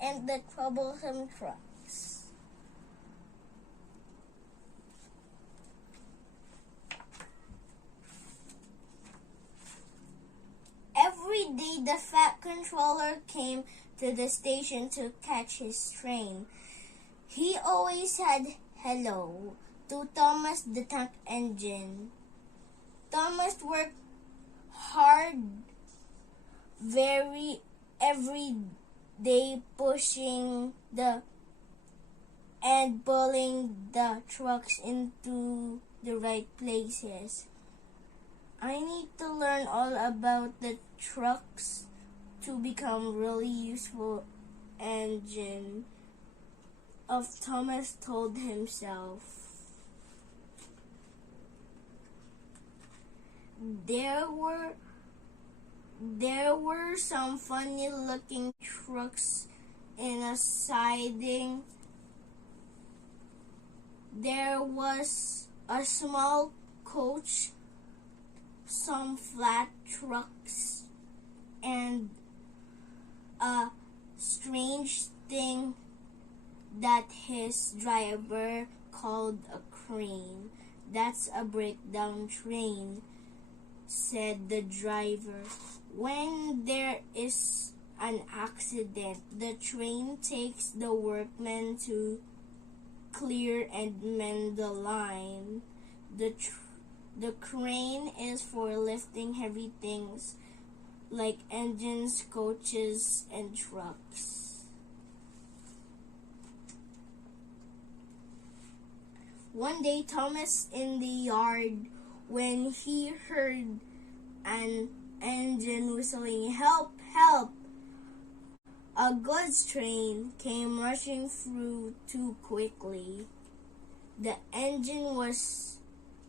and the Troublesome trucks. Every day the Fat Controller came to the station to catch his train. He always said hello to Thomas the Tank Engine. Thomas worked hard every day pushing and pulling the trucks into the right places. I need to learn all about the trucks to become really useful engine of Thomas told himself. There were some funny looking trucks in a siding. There was a small coach, some flat trucks, and a strange thing that his driver called a crane. "That's a breakdown train," said the driver. "When there is an accident, the train takes the workmen to clear and mend the line. The crane is for lifting heavy things like engines, coaches, and trucks." One day, Thomas in the yard when he heard an engine whistling, "Help, help!" A goods train came rushing through too quickly. The engine was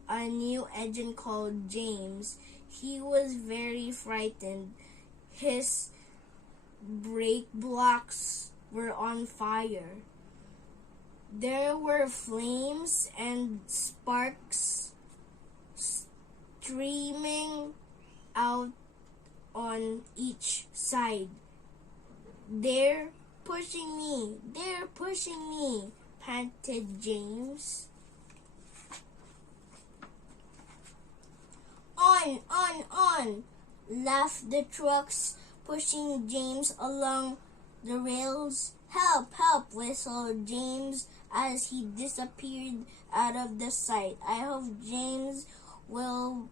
a new engine called James. He was very frightened. His brake blocks were on fire. There were flames and sparks streaming out on each side. They're pushing me, panted James. On, laughed the trucks, pushing James along the rails. "Help, help," whistled James as he disappeared out of the sight. "I hope James will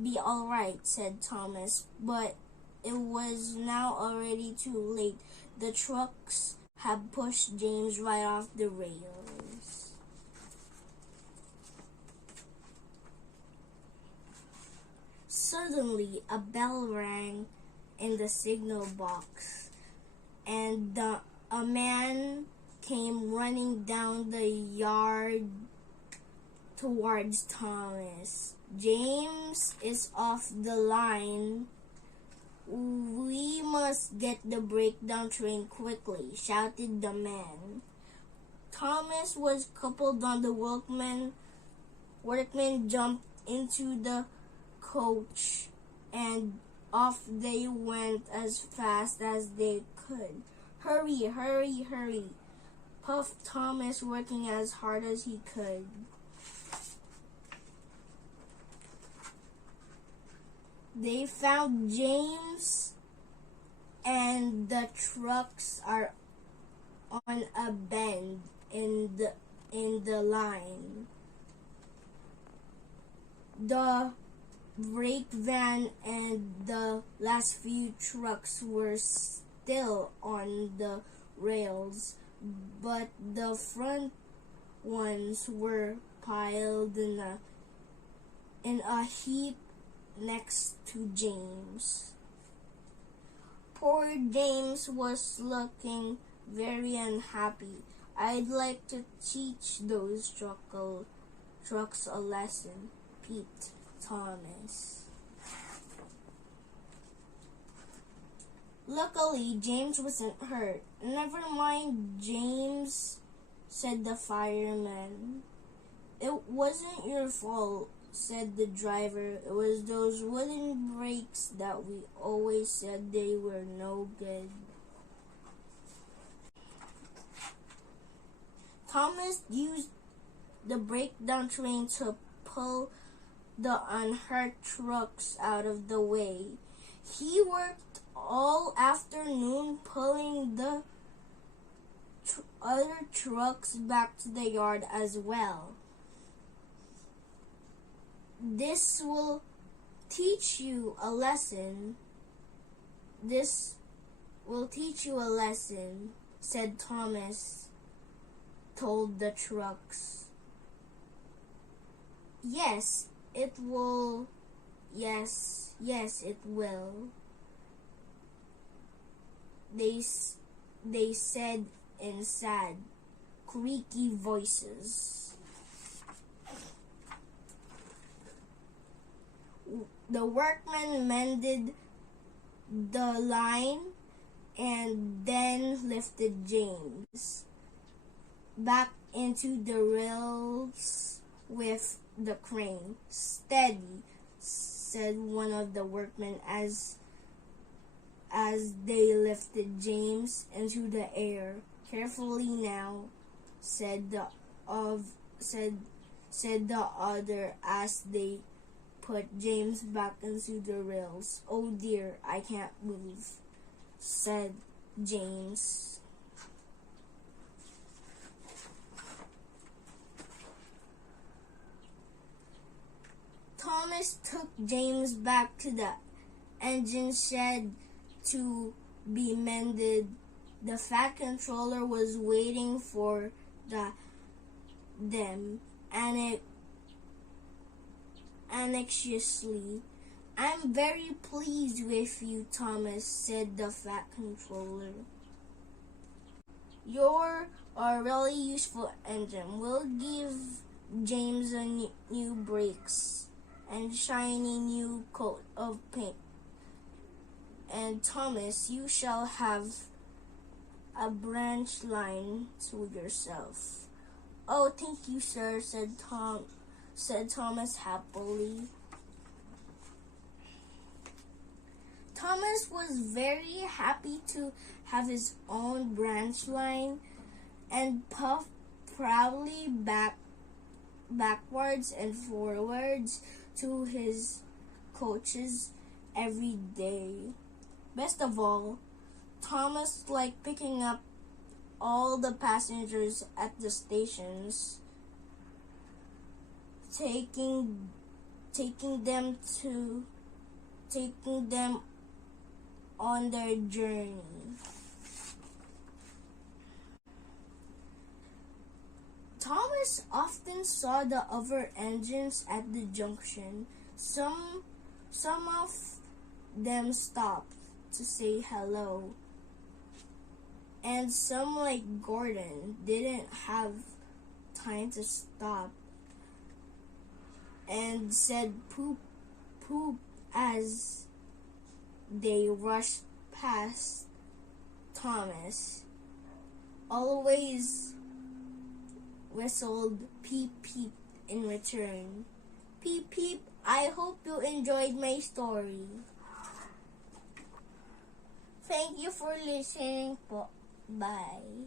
be all right," said Thomas, but it was now already too late. The trucks had pushed James right off the rails. Suddenly, a bell rang in the signal box, and a man came running down the yard towards Thomas. "James is off the line. We must get the breakdown train quickly," shouted the man. Thomas was coupled on the workmen. Workmen jumped into the coach, and off they went as fast as they could. "Hurry, hurry, hurry," puffed Thomas, working as hard as he could. They found James, and the trucks are on a bend in the line. The brake van and the last few trucks were still on the rails, but the front ones were piled in a heap next to James. Poor James was looking very unhappy. "I'd like to teach those trucks a lesson," peeped Thomas. Luckily, James wasn't hurt. "Never mind, James," said the fireman. "It wasn't your fault," said the driver. "It was those wooden brakes that we always said they were no good." Thomas used the breakdown train to pull the unhurt trucks out of the way. He worked all afternoon pulling the other trucks back to the yard as well. This will teach you a lesson. This will teach you a lesson, said Thomas, told the trucks. Yes, it will. Yes, it will. They said in sad, creaky voices. The workmen mended the line and then lifted James back into the rails with the crane. Steady, said one of the workmen as they lifted James into the air. Carefully now, said the other as they put James back into the rails. Oh dear, I can't move, said James. Thomas took James back to the engine shed to be mended. The Fat Controller was waiting for them anxiously. I'm very pleased with you, Thomas, said the Fat Controller. You're a really useful engine. We'll give James a new brakes and shiny new coat of paint. And Thomas, you shall have a branch line to yourself. Oh, thank you, sir, said Thomas happily. Thomas was very happy to have his own branch line and puffed proudly backwards and forwards to his coaches every day. Best of all, Thomas liked picking up all the passengers at the stations, taking them on their journey. Thomas often saw the other engines at the junction. Some of them stopped to say hello, and some, like Gordon, didn't have time to stop and said poop poop as they rushed past Thomas. Always whistled peep peep in return. Peep peep, I hope you enjoyed my story. Thank you for listening po. Bye.